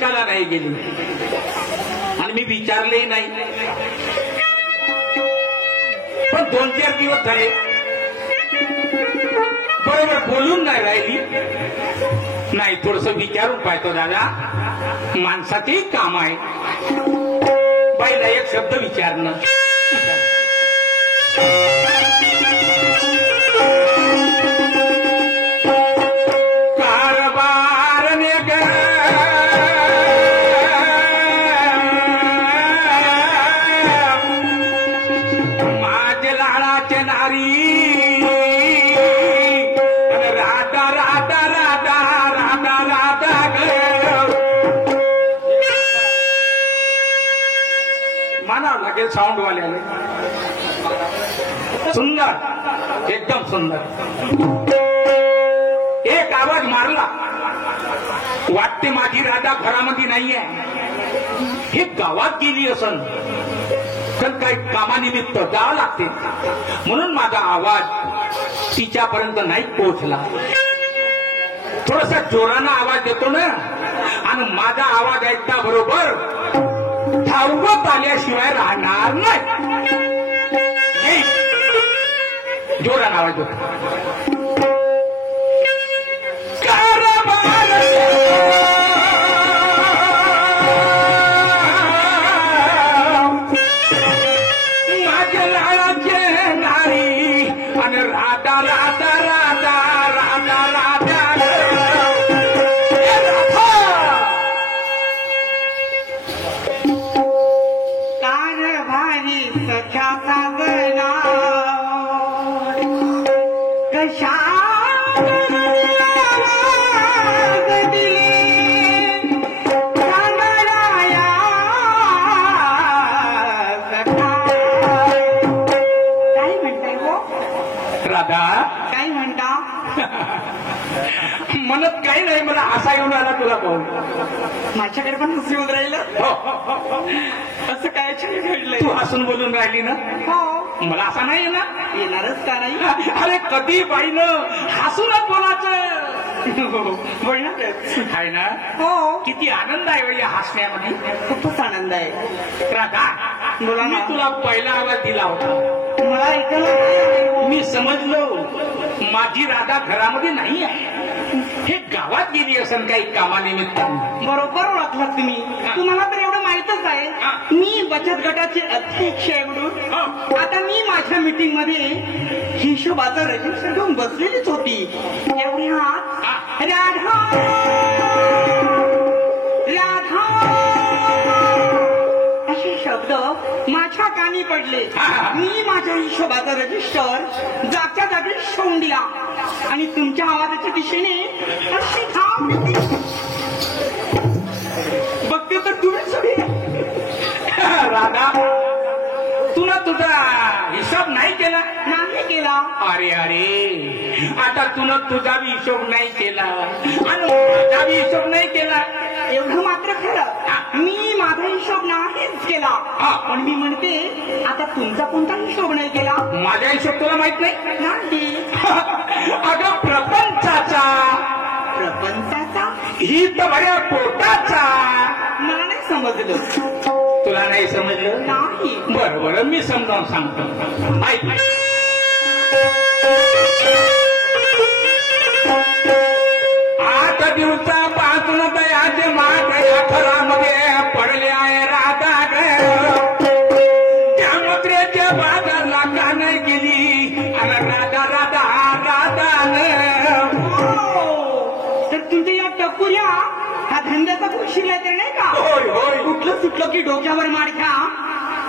त्याला नाही गेली आणि मी विचारलेही नाही. पण 2-4 दिवस झाले बरोबर बोलून नाही राहिली. नाही थोडस विचारून पाहतो दादा, माणसाचेही काम आहे. बाईला एक शब्द विचारणं. कारभार ने ग माझे लाडाचे नारी राधा राधा राधा राधा राधा ग. मानावं लागेल साऊंडवाले आले. सुंदर, एकदम सुंदर. एक आवाज मारला, वाटते माझी राधा घरामध्ये नाहीये, हे गावात गेली असन, तर काही कामानिमित्त जावं लागते म्हणून माझा आवाज तिच्यापर्यंत नाही पोहोचला. थोडासा जोरानं आवाज देतो ना, आणि माझा आवाज ऐकता बरोबर धावत आल्याशिवाय राहणार नाही. जोरानं आवाज देतो. माझ्या लाडाचे नारी आणि राधा राधा राधा राधा राधा कारभारी सख्याचा गणा कशा काय म्हणता? म्हणत काही नाही, मला असा येऊन आला तुला पाहून. माझ्याकडे पण हसू येऊन राहिलं. असं काय घडलंय? तू हसून बोलून राहिली ना. हो, मला असा नाही ना येणारच का नाही? अरे कधी बाईनं हसूनच बोलायचं. बोलणारच आहे ना. हो, किती आनंद आहे या हसण्यामध्ये. खूपच आनंद आहे. राधा, बोला मी ना. तुला पहिला आवाज दिला होता, मला ऐकायला मी समजलो माझी राधा घरामध्ये नाही आहे, हे गावात गेली असेल काही कामानिमित्त. बरोबर ओळखलात तुम्ही. तुम्हाला तर एवढं माहितच आहे, मी बचत गटाचे अध्यक्ष आहे म्हणून. आता मी माझ्या मीटिंग मध्ये हिशोबाचं रजिस्टर घेऊन बसलेलीच होती. एवढ्यात राधा राधा असे शब्द माझ्या कानी पडले. मी माझ्या हिशोबाचा रजिस्टर जागच्या जागी ठेवून दिला आणि तुमच्या आवाजाच्या दिशेने अशी धाव घेतली. बघते तर तुम्ही सगळे. राधा, तुला तुझा हिशोब नाही केला? नाही केला. अरे अरे, आता तुला तुझा बी हिशोब नाही केला आणि माझा बी हिशोब नाही केला. एवढं मात्र खरं, मी माझा हिशोब नाहीच केला. पण मी म्हणते, आता तुमचा कोणता हिशोब नाही केला? माझा हिशोब तुला माहित नाही? नाही. अगं प्रपंचाचा. प्रपंचाचा? ही तर बऱ्या पोटाचा. मला नाही समजलं. तुला नाही समजलं? नाही. बरं बरं, मी समजावून सांगतो. ऐक. 8 दिवसापासून दयाचे माग या घरामध्ये पडले आहे राधा ग. त्या मत्रेच्या बाजारला का नाही गेली आणि राधा राधा राधा तर तुमच्या या टपुऱ्या हा धंद्याचा खुशीला तर नाही का? होय होय. कुठलं सुटलं की डोक्यावर मार घ्या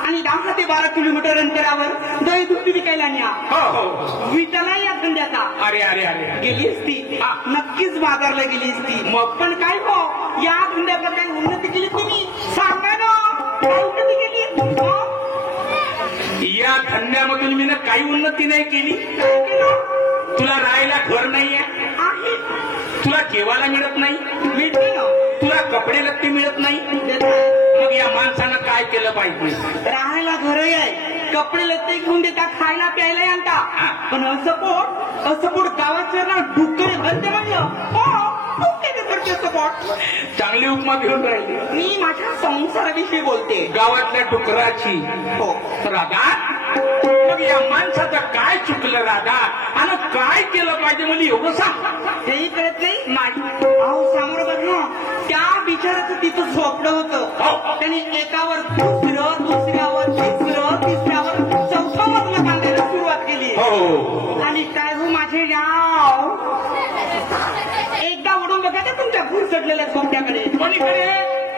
आणि 10 ते 12 किलोमीटर अंतरावर दही दूध विकायला न्या. हो हो. विटाला या धंद्याचा. अरे अरे अरे, गेलीच ती. नक्कीच बाजारला गेलीच ती. मग पण काय हो, या धंद्यात काही उन्नती केली तुम्ही? सांगा ना, काय उन्नती केली? या धंद्यामधून मी काही उन्नती नाही केली. काय केलं? तुला राहायला घर नाहीये, आहे. तुला जेवायला मिळत नाही, मिळते ना. तुला कपडे लत्ते मिळत नाही. मग या माणसानं काय केलं पाहिजे? राहायला घरही आहे, कपडे लत्ते घेऊन देता, खायला प्यायला आणता. पण असं पोट गावाचं ना डुक्कर घालते म्हणलं. हो, चांगली उपमा घेऊन राहिली. मी माझ्या संसाराविषयी बोलते. गावातल्या डुकराची. हो राधा, मग या माणसाचं काय चुकलं राधा, आणि काय केलं पाहिजे मला एवढं सांग. तेही कळत नाही. अहो समोर बघ ना, त्या बिचाराचं तिथं झोपडं होतं. त्यांनी एकावर दुसरं, दुसऱ्यावर तिसरं, तिसऱ्यावर चौथं मधलं बांधायला सुरुवात केली. हो. आणि काय हो माझे गाव, एकदा उडून बघा त्या तुमच्या घुसडलेल्या झोपड्याकडे. कोणीकडे?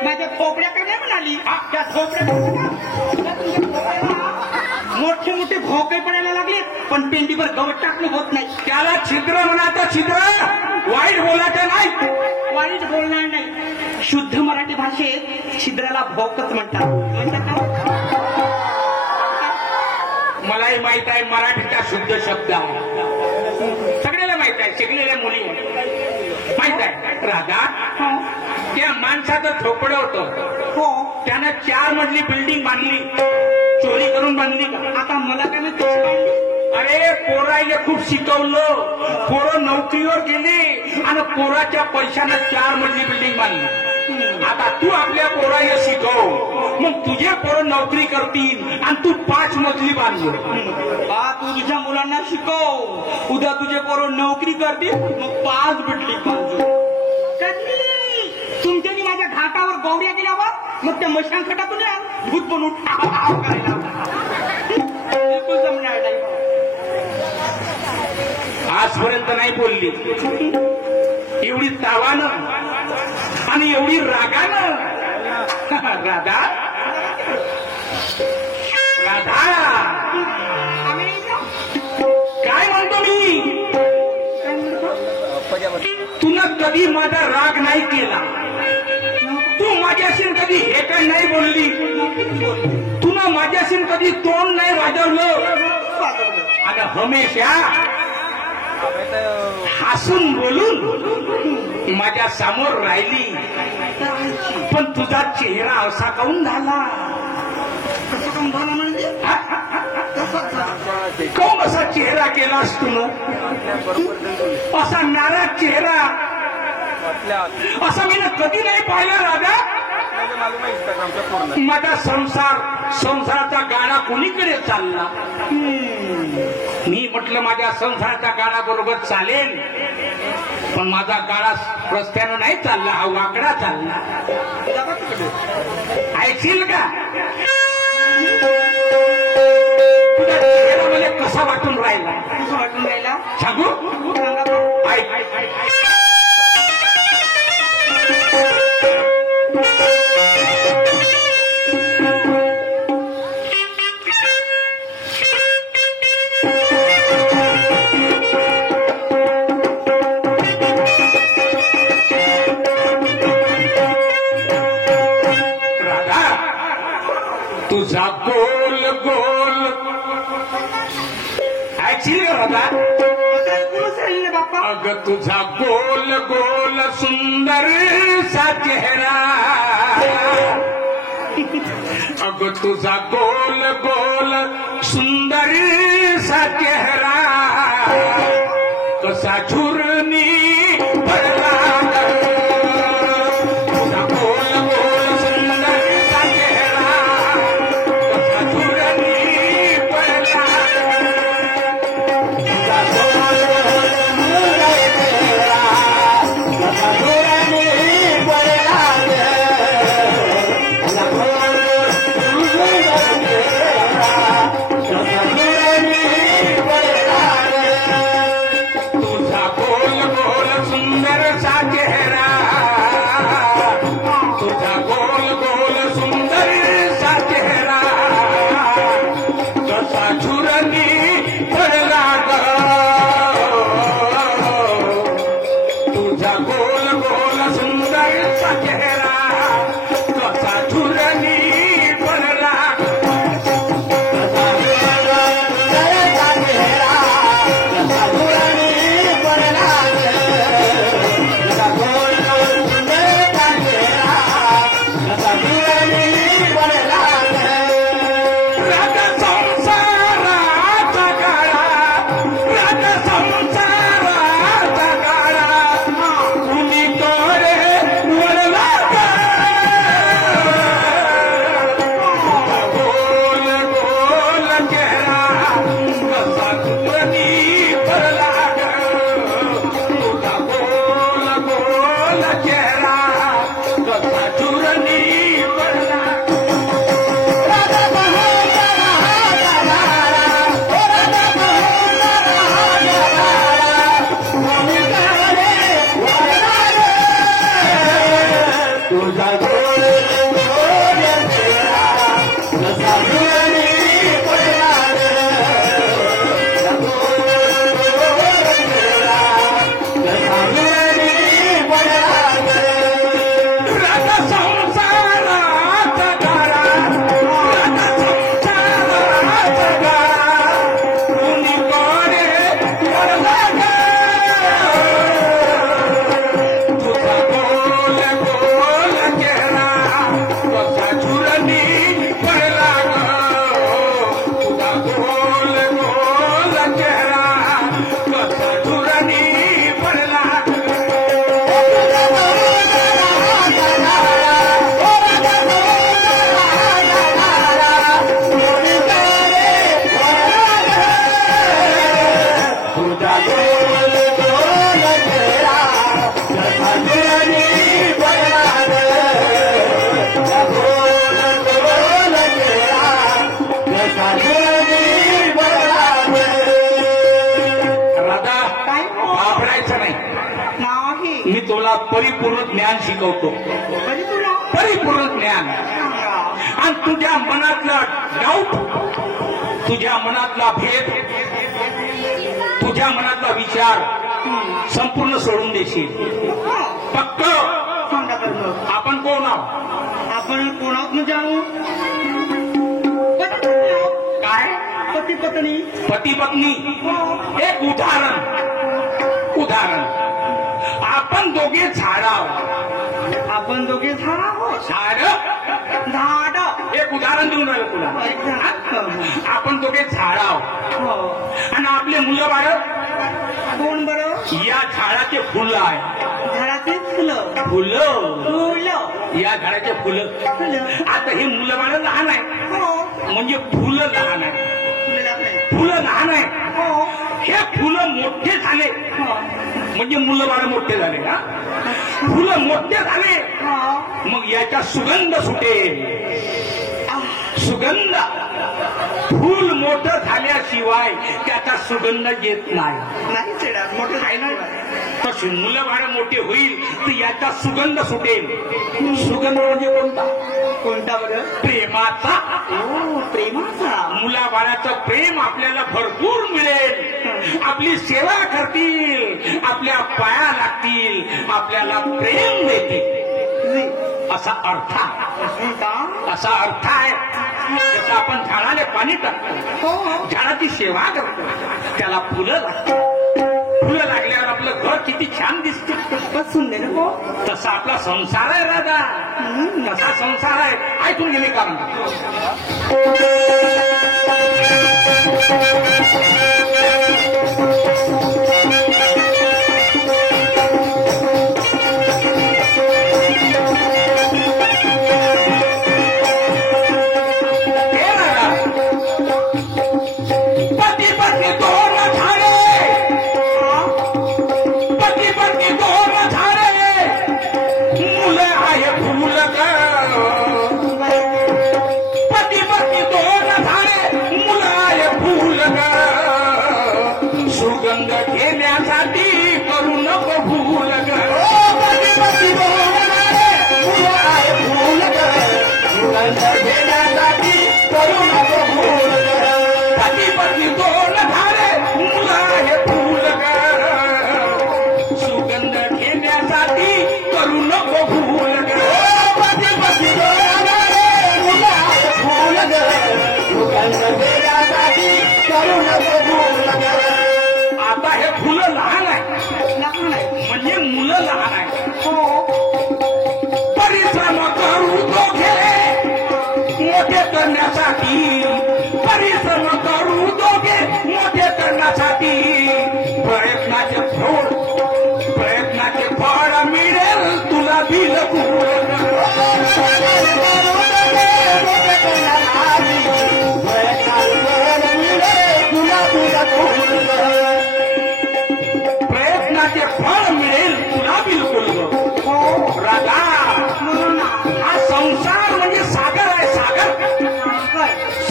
माझ्या झोपड्याकडे म्हणाली. त्या झोपड्याकडे मोठे मोठे भोके पडायला लागले, पण पेंडीवर गवत टाकणं होत नाही. त्याला छिद्र म्हणायचं. छिद्र वाईट बोलायचं नाही. वाईट बोलणार नाही. शुद्ध मराठी भाषेत छिद्राला भोकच म्हणतात. मलाही माहित आहे मराठीचा शुद्ध शब्द आहे. सगळ्याला माहित आहे, शिकलेल्या मुली माहित आहे. राधा, त्या माणसाचं झोपडं होतं. हो. त्यानं 4 मजली बिल्डिंग बांधली. चोरी करून बांधली का? आता मला काय माहिती कशी बांधली? अरे पोराईला खूप शिकवलं, पोरं नोकरीवर गेली आणि पोराच्या पैशानं 4 मजली बिल्डिंग बांधली. आता तू आपल्या पोराईला शिकव, मग तुझे पोरं नोकरी करतील आणि तू 5 मजली बांधली. तू तुझ्या मुलांना शिकव, उद्या तुझे पोरं नोकरी करतील, मग 5 बिल्डिंग बांधू. तुमच्यानी माझ्या घाटावर गौऱ्या गेल्यावर मग त्या मशान खटातून भूत बनून करायला बिलकुल जमणार नाही. आजपर्यंत नाही बोलली. एवढी तावानं आणि एवढी रागानं. राधा, राधा, काय म्हणतो मी? तुला कधी माझा राग नाही केला. तू माझ्याशी कधी हे काय नाही बोलली. तुला माझ्याशी कधी तोंड नाही वाजवलं. आणि हमेशा हसून बोलून माझ्या समोर राहिली. पण तुझा चेहरा असा काऊन झाला? काऊन असा चेहरा केलास तुला? असा नाराज चेहरा असा मी कधी नाही पाहिला. राजा, माझा संसाराचा गाडा कोणीकडे चालला? मी म्हटलं माझ्या संसाराच्या गाडा बरोबर चालेल, पण माझा गाडा रस्त्यानं नाही चालला, हा वाकडा चालला. ऐकशील का? तुझा चेहरा मला कसा वाटून राहिला? कसं वाटून राहिला सांगू? ऐक. तुझा गोल गोल ऐकशील का राधा? बाप्पा, अगं तुझा गोल गोल सुंदर सा चेहरा, अगं तुझा गोल गोल सुंदर सा चेहरा कसा झुरणी भरला. तुझा कसा चुरणी पडला तुझा गोड गोड चेहरा कसा चुरणी पडला मी तुला परिपूर्ण ज्ञान शिकवतो परिपूर्ण ज्ञान आणि तुझ्या मनातला डाऊट तुझ्या मनातला भेद तुझ्या मनातला विचार संपूर्ण सोडून देशील फक्त आपण कोण आहोत आपण कोणात जाणू काय पती पत्नी पती पत्नी एक उदाहरण आपण दोघे झाड आहोत आपण दोघे झाड आहोत झाड एक उदाहरण देऊन राहिलं तुला आपण दोघे झाड आहोत आणि आपले मुलं बाळ कोण बरं या झाडाचे फुलं आहे झाडाचे फुलं फुलं या झाडाचे फुलं आता हे मुलं बाळ लहान आहे म्हणजे फुलं लहान आहे फुलं लहान आहे हे फुलं मोठे झाले म्हणजे मुलं बाळ मोठे झाले ना फुलं मोठे झाले मग याचा सुगंध सुटेल सुगंध फूल मोठं झाल्याशिवाय त्याचा सुगंध येत नाही मोठं तशी मुलं बाळ मोठे होईल तर याचा सुगंध सुटेल सुगंध म्हणजे कोणता बरं प्रेमाचा प्रेमाचा मुलाबाळाचं प्रेम आपल्याला भरपूर मिळेल आपली सेवा करतील आपल्या पाया लागतील आपल्याला प्रेम देतील असा अर्थ आहे जसं आपण झाडाला पाणी टाकतो झाडाची सेवा करतो त्याला फुलं लागतात फुलं लागल्यावर आपलं घर किती छान दिसते सुंदर तसा आपला संसार आहे राजा तसा संसार आहे ऐकून गेले कारण सुगंध घेण्यासाठी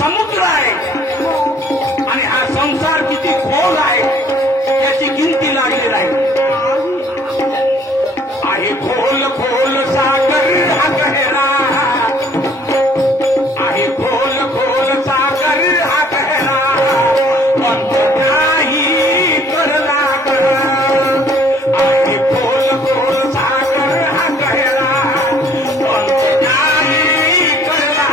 समुद्र आहे आणि हा संसार किती खोल आहे याची गिनती लागली नाही. आहे खोल खोल सागर हा गहरा, आहे खोल खोल सागर हा गहरा, अंत नाही करला गहरा. आहे खोल खोल सागर हा गहरा, अंत नाही करला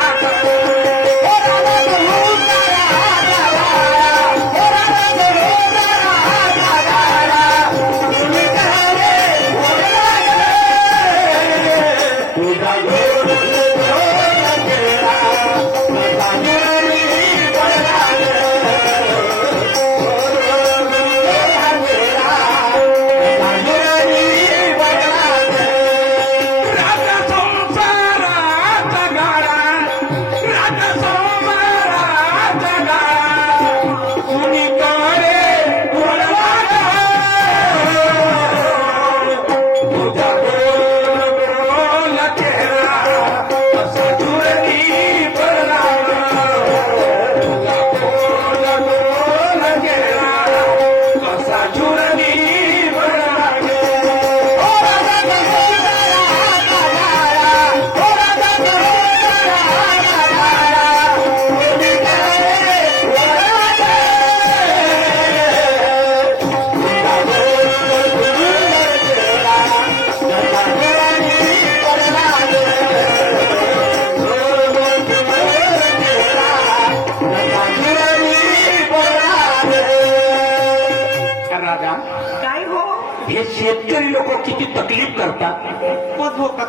शेतकरी लोक किती तकलीफ करतात,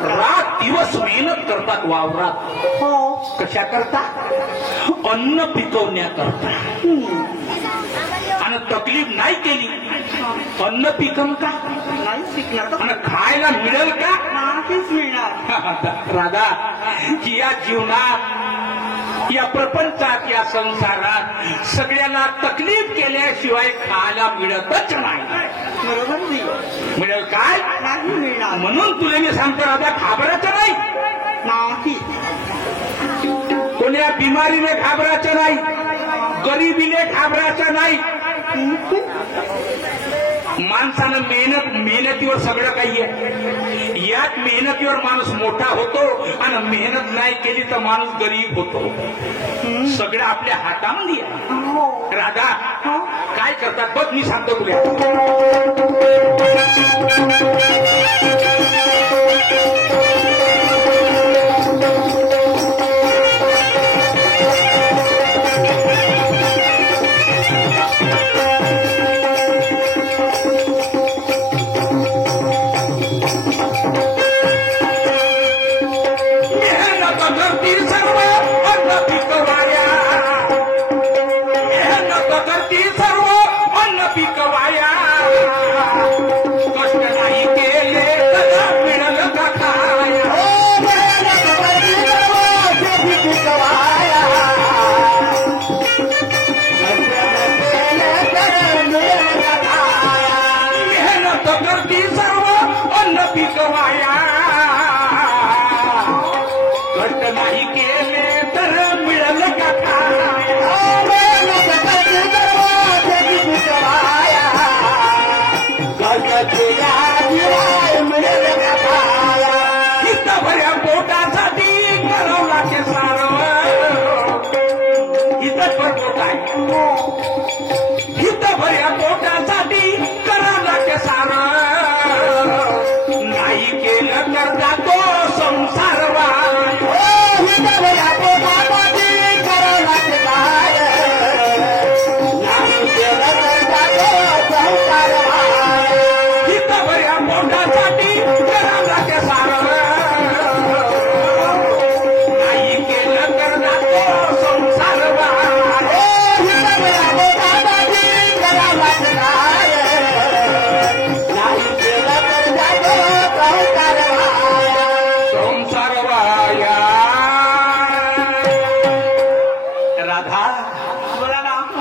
रात दिवस मेहनत करतात वावरात. कशा करता? अन्न पिकवण्याकरता. आणि तकलीफ नाही केली अन्न पिकन का नाही पिकणार आणि खायला मिळेल का? नाहीच मिळणार. राधा, की या जीवनात, या प्रपंचात, या संसारात सगळ्यांना तकलीफ केल्याशिवाय खायला मिळतच नाही. बरोबर नाही. मिळेल काय? नाही मिळणार. म्हणून तुला मी सांगतो राधा, घाबरायचं नाही. नाही. कोण्या बिमारीने घाबरायचं नाही, गरिबीने घाबरायचं नाही. माणसानं मेहनतीवर सगळं काही आहे. यात मेहनतीवर माणूस मोठा होतो आणि मेहनत नाही केली तर माणूस गरीब होतो. सगळं आपल्या हातामध्ये आहे. राधा, काय करतात बघ, मी सांगतो तुला.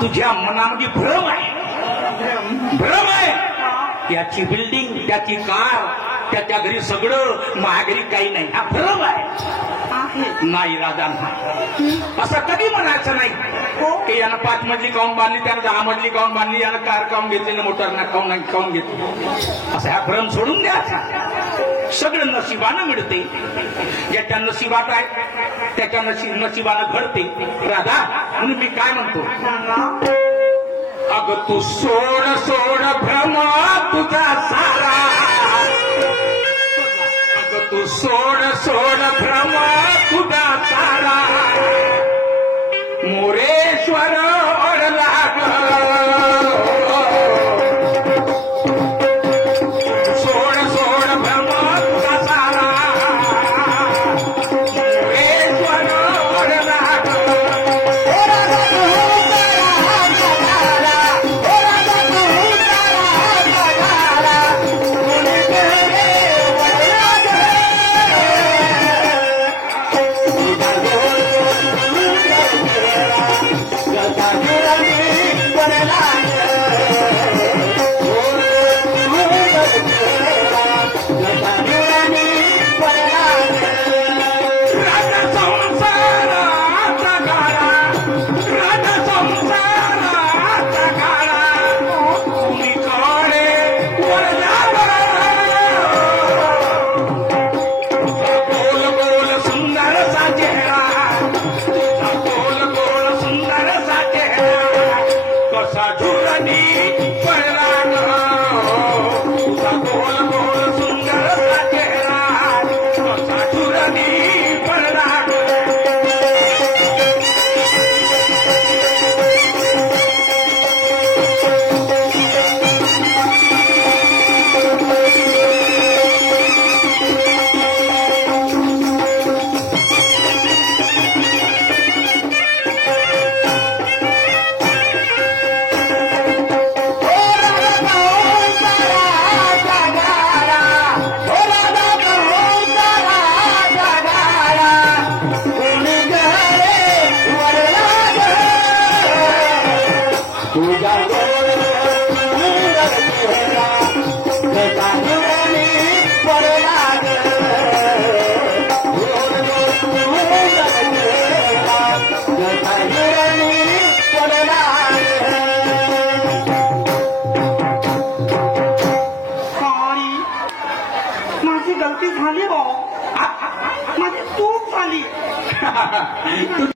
तुझ्या मनामध्ये भ्रम आहे, भ्रम आहे. त्याची बिल्डिंग, त्याची कार, त्याच्या घरी सगळं, माझ्या घरी काही नाही, हा भ्रम आहे. नाही राजा नाही, असं कधी म्हणायचं नाही की यानं 5 मजली काऊन बांधली, त्यानं 10 मजली काऊन बांधली, यानं कार काऊन घेतली, मोटरना काऊन घेतली, असा हा भ्रम सोडून द्यायचा. सगळं नशिबानं मिळते, ज्याच्या नशिबात आहे त्याच्या नशिबानं घडते राधा. म्हणून मी काय म्हणतो, अग तू सोड सोड भ्रम तुझा सारा, अग तू सोड सोड भ्रम तुझा सारा, मोरेश्वर ओढला सोड सोड भ्रम तुझा सारा, मोरेश्वर ओढला माझी गलती झाली हो, माझी चूक झाली.